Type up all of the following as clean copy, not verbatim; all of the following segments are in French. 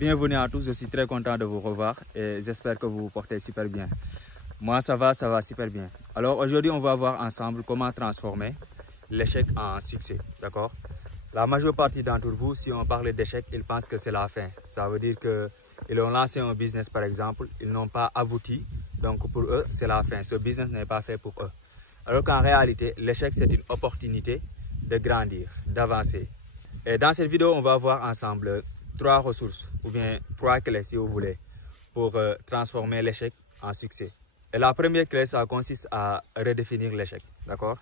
Bienvenue à tous, je suis très content de vous revoir et j'espère que vous vous portez super bien. Moi ça va super bien. Alors aujourd'hui on va voir ensemble comment transformer l'échec en succès, d'accord? La majeure partie d'entre vous, si on parle d'échec, ils pensent que c'est la fin. Ça veut dire qu'ils ont lancé un business par exemple, ils n'ont pas abouti, donc pour eux c'est la fin, ce business n'est pas fait pour eux. Alors qu'en réalité, l'échec c'est une opportunité de grandir, d'avancer. Et dans cette vidéo, on va voir ensemble 3 ressources ou bien 3 clés si vous voulez pour transformer l'échec en succès. Et la première clé, ça consiste à redéfinir l'échec, d'accord?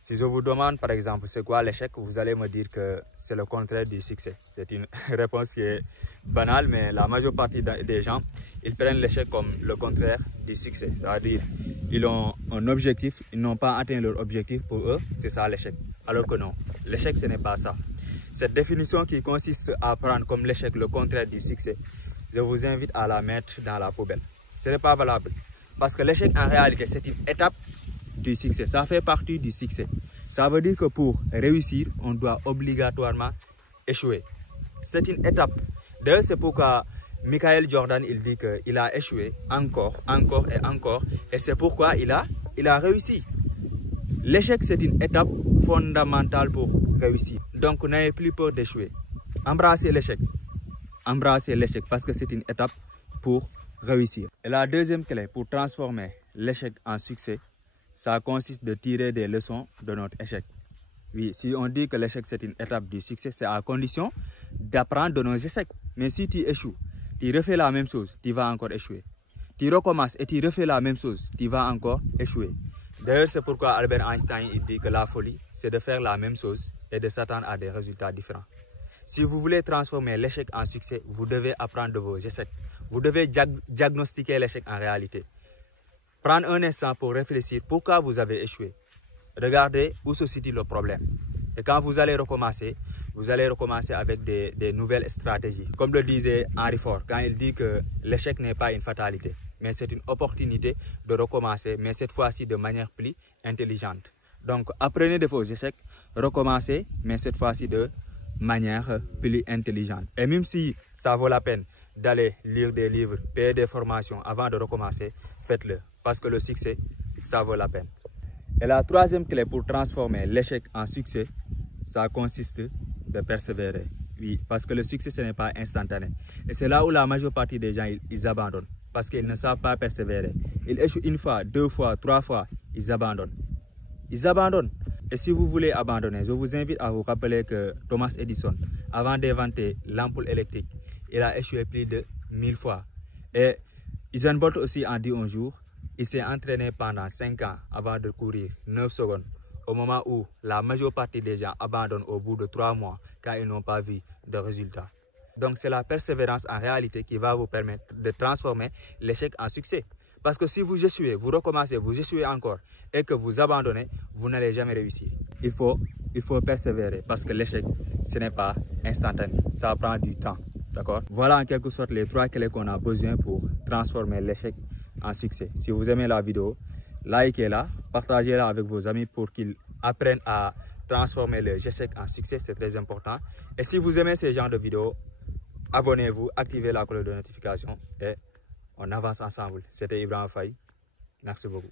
Si je vous demande par exemple c'est quoi l'échec, vous allez me dire que c'est le contraire du succès. C'est une réponse qui est banale, mais la majeure partie des gens, ils prennent l'échec comme le contraire du succès. C'est-à-dire ils ont un objectif, ils n'ont pas atteint leur objectif, pour eux, c'est ça l'échec. Alors que non, l'échec ce n'est pas ça. Cette définition qui consiste à prendre comme l'échec le contraire du succès, je vous invite à la mettre dans la poubelle. Ce n'est pas valable. Parce que l'échec en réalité c'est une étape du succès. Ça fait partie du succès. Ça veut dire que pour réussir, on doit obligatoirement échouer. C'est une étape. D'ailleurs, c'est pourquoi Michael Jordan il dit qu'il a échoué encore et encore. Et c'est pourquoi il a réussi. L'échec, c'est une étape fondamentale pour réussir. Donc, n'ayez plus peur d'échouer. Embrassez l'échec. Embrassez l'échec parce que c'est une étape pour réussir. Et la deuxième clé pour transformer l'échec en succès, ça consiste de tirer des leçons de notre échec. Oui, si on dit que l'échec c'est une étape du succès, c'est à condition d'apprendre de nos échecs. Mais si tu échoues, tu refais la même chose, tu vas encore échouer. Tu recommences et tu refais la même chose, tu vas encore échouer. D'ailleurs, c'est pourquoi Albert Einstein il dit que la folie, c'est de faire la même chose et de s'attendre à des résultats différents. Si vous voulez transformer l'échec en succès, vous devez apprendre de vos échecs. Vous devez diagnostiquer l'échec en réalité. Prendre un instant pour réfléchir pourquoi vous avez échoué. Regardez où se situe le problème. Et quand vous allez recommencer avec des nouvelles stratégies. Comme le disait Henry Ford, quand il dit que l'échec n'est pas une fatalité, mais c'est une opportunité de recommencer, mais cette fois-ci de manière plus intelligente. Donc apprenez de vos échecs, recommencez, mais cette fois-ci de manière plus intelligente. Et même si ça vaut la peine d'aller lire des livres, payer des formations avant de recommencer, faites-le. Parce que le succès, ça vaut la peine. Et la troisième clé pour transformer l'échec en succès, ça consiste de persévérer. Oui, parce que le succès, ce n'est pas instantané. Et c'est là où la majeure partie des gens, ils abandonnent. Parce qu'ils ne savent pas persévérer. Ils échouent une fois, 2 fois, 3 fois, ils abandonnent. Ils abandonnent. Et si vous voulez abandonner, je vous invite à vous rappeler que Thomas Edison, avant d'inventer l'ampoule électrique, il a échoué plus de 1000 fois. Et Usain Bolt aussi en dit un jour, il s'est entraîné pendant 5 ans avant de courir 9 secondes. Au moment où la majeure partie des gens abandonnent au bout de 3 mois quand ils n'ont pas vu de résultats. Donc c'est la persévérance en réalité qui va vous permettre de transformer l'échec en succès. Parce que si vous échouez, vous recommencez, vous échouez encore et que vous abandonnez, vous n'allez jamais réussir. Il faut persévérer parce que l'échec, ce n'est pas instantané. Ça prend du temps. D'accord? Voilà en quelque sorte les 3 clés qu'on a besoin pour transformer l'échec en succès. Si vous aimez la vidéo, likez-la, partagez-la avec vos amis pour qu'ils apprennent à transformer les échecs en succès. C'est très important. Et si vous aimez ce genre de vidéos, abonnez-vous, activez la cloche de notification et on avance ensemble. C'était Ibrahim Faye. Merci beaucoup.